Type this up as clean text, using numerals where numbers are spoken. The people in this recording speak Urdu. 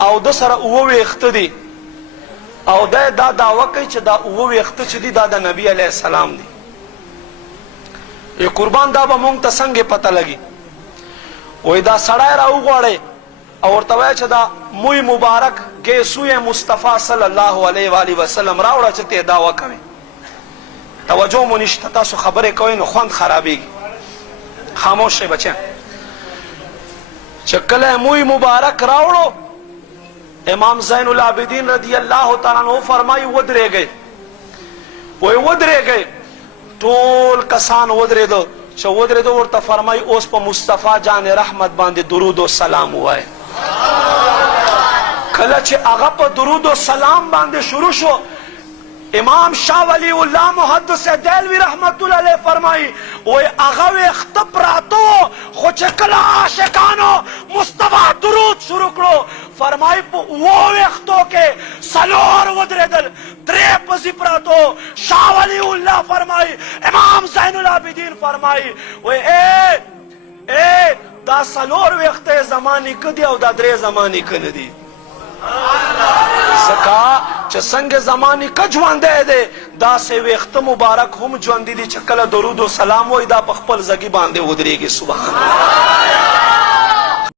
او د سره او وخت دي او دا دعوه کوي چې دا او وخت چې دي دا د نبی علیه السلام دي. ای قربان دا به مونږ ته څنګه پته لګي؟ وای دا سړی را وغواړي او ورته وایي چې دا موی مبارک ګیسوی مصطفی صلی الله علیه و آله وسلم راوړه چې ته دعوه کوي. توجه مو نشته، تاسو خبرې کوئ نو خوند خرابېږي. خاموش شئ بچیان. چې کله موی مبارک راوړو امام زین العابدین رضی اللہ تعالیٰ عنہ فرمائی ودرے گئے، وہ ودرے گئے ټول کسان ودرے دو چې ودرے دو ورته فرمائی اوس په مصطفی جان رحمت باندې درود و سلام وای. کله چې هغه په درود و سلام باندې شروع شو امام شاہ ولی اللہ محدث دیلوی رحمت اللہ علیہ فرمائی وی اغاوی اختب راتو خو چکلا عاشقانو مصطفیٰ درود شروع کرو فرمائی وہ اختو کے سلور ودر دل درے پسی پراتو شاہ ولی اللہ فرمائی امام زین العابدین فرمائی وی اے دا سلور وقت زمانی کدی او دا درے زمانی کندی زکا چې څنګه زمانی که ژوندی دی داسې ویښته مبارک هم ژوندي دي چې کله درود و سلام وایي دا په خپل ځګي باندې ودرېږي. سبحان الله.